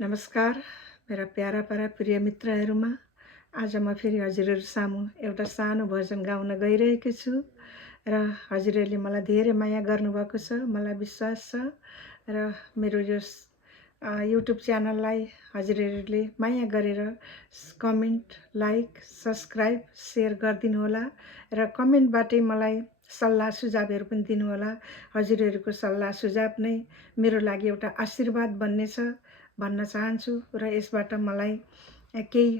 नमस्कार मेरा para para प्रिय मित्रहरूमा आज म फेरि हजुरहरू सामु एउटा सानो भजन गाउन गइरहेको छु र हजुरहरूले मलाई धेरै माया गर्नुभएको छ, मलाई विश्वास छ र मेरो यो युट्युब च्यानललाई हजुरहरूले माया गरेर कमेन्ट, लाइक, सब्स्क्राइब, शेयर गरिदिनु होला र कमेन्टबाटै मलाई सल्लाह सुझावहरू पनि दिनुहोला। हजुरहरूको सल्लाह सुझाव नै मेरो लागि एउटा आशीर्वाद बन्नेछ भन्न चाहन्छु र यसबाट मलाई केही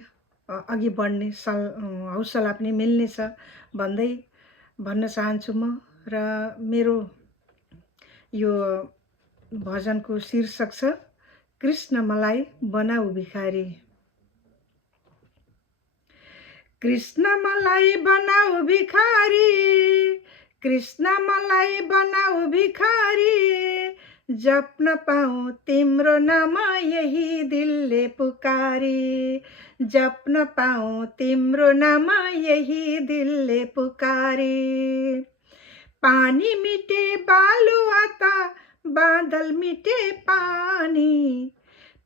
अघि बढ्ने हौसला पनि मिल्नेछ भन्दै भन्न चाहन्छु म। र मेरो यो भजनको शीर्षक छ कृष्ण मलाई बनाऊ भिखारी। कृष्ण मलाई बनाऊ भिखारी, कृष्ण मलाई बनाऊ भिखारी, जप्न पाऊँ तिम्रो नाम यही दिलले पुकारी, जप्न पाऊँ तिम्रो नाम यही दिलले पुकारी। पानी मिटे बालुवा त बादल मिटे पानी,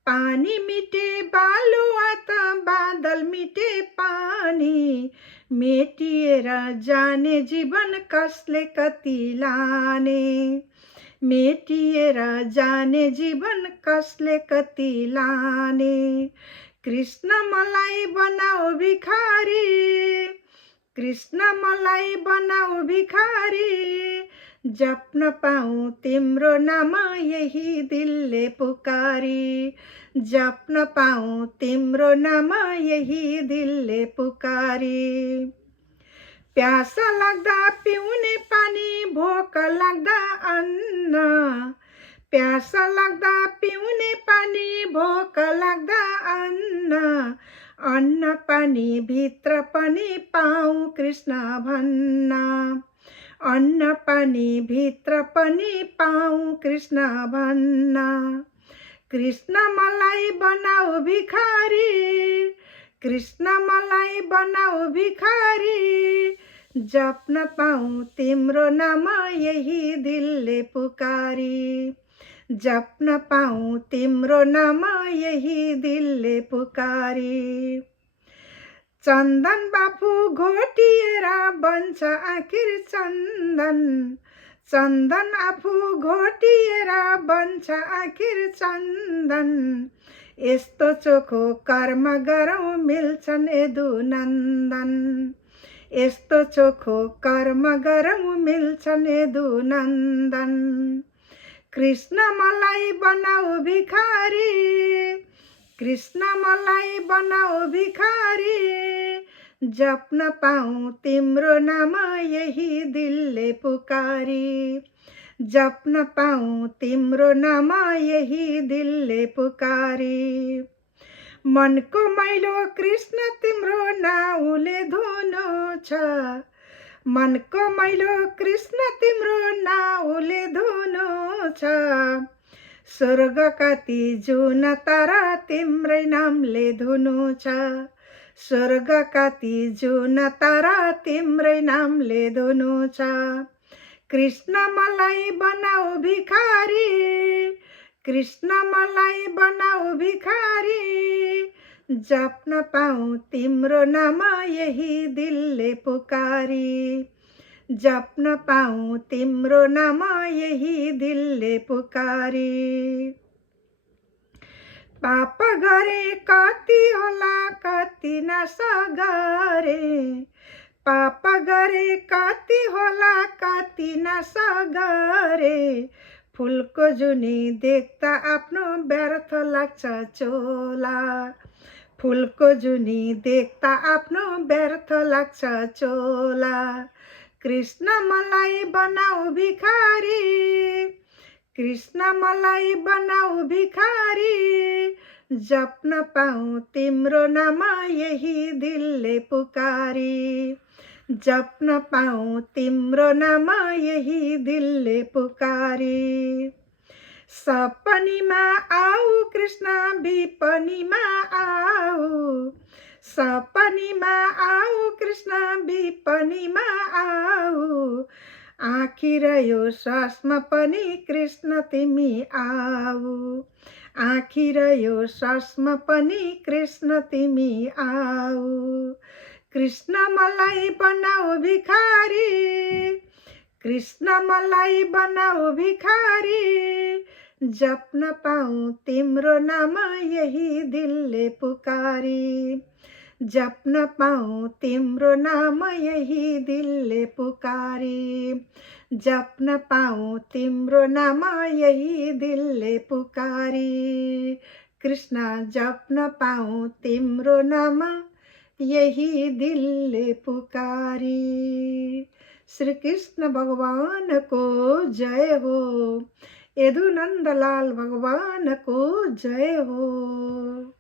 पानी मिटे बालुवा त बादल मिटे पानी, मेटिएर जाने जीवन कसले कति लाने, मेटिएर जाने जीवन कसले कति लाने। कृष्ण मलाई बनाऊ भिखारी, कृष्ण मलाई बनाऊ भिखारी, जप्न पाऊँ तिम्रो नाम यही दिलले पुकारी, जप्न पाऊँ तिम्रो नाम यही दिलले पुकारी। प्यास लाग्दा पिउने पानी, भोक लाग्दा अन्न, प्यास लाग्दा पिउने पानी, भोक लाग्दा अन्न, अन्न पानी भित्र पनि पाऊँ कृष्ण भन्न, अन्न पानी भित्र पनि पाऊँ कृष्ण भन्न। कृष्ण मलाई बनाऊ भिखारी, कृष्ण मलाई बनाऊ भिखारी, जप्न पाऊँ तिम्रो नाम यही दिलले पुकारी, जप्न पाऊँ तिम्रो नाम यही दिलले पुकारी। चन्दन बाफु घोटिएर बन्छ आखिर चन्दन, चन्दन आफू घोटिएर बन्छ आखिर चन्दन, यस्तो चोखो कर्म गरौँ मिल्छन् यदु नन्दन, यस्तो चोखो कर्म गरौँ मिल्छन् यदु नन्दन। कृष्ण मलाई बनाऊ भिखारी, कृष्ण मलाई बनाऊ भिखारी, जप्न पाऊँ तिम्रो नाम यही दिलले पुकारी, जप्न पाऊँ तिम्रो नाम यही दिलले पुकारी। मनको मैलो कृष्ण तिम्रो नाउँले धुनु छ, मनको मैलो कृष्ण तिम्रो नाउँले धुनु छ, स्वर्गका ती जुन तारा तिम्रै नामले धुनु छ, स्वर्गका ती जुन तारा तिम्रै नामले धुनु छ। कृष्ण मलाई बनाऊ भिखारी, कृष्ण मलाई बनाऊ भिखारी, जप्न पाऊँ तिम्रो नाम यही दिलले पुकारी, जप्न पाऊँ तिम्रो नाम यही दिलले पुकारी। पाप गरे कति होला कति नाशा गरे, पाप गरे कति होला कति नाशा गरे, फुलको जुनी देख्दा आफ्नो व्यर्थ लाग्छ चोला, फुलको जुनी देख्दा आफ्नो व्यर्थ लाग्छ चोला। कृष्ण मलाई बनाऊ भिखारी, कृष्ण मलाई बनाऊ भिखारी, जप्न पाऊँ तिम्रो नाम यही दिलले पुकारी, जप्न पाऊँ तिम्रो नाम यही दिलले पुकारी। सपनीमा आऊ कृष्ण विपनीमा आऊ, सपनीमा आऊ कृष्ण विपनीमा आऊ, आखिर यो श्वासमा पनि कृष्ण तिमी आऊ, आखिर यो श्वासमा पनि कृष्ण तिमी आऊ। कृष्ण मलाई बनाऊ भिखारी, कृष्ण मलाई बनाऊ भिखारी, जप्न पाऊँ तिम्रो नाम यही दिलले पुकारी, जप्न पाऊँ तिम्रो नाम यही दिलले पुकारी, जप्न पाऊँ तिम्रो नाम यही दिलले पुकारी। कृष्ण जप्न पाऊँ तिम्रो नाम यही दिलले पुकारी। श्री कृष्ण भगवानको जय हो, यदु नन्दलाल भगवानको जय हो।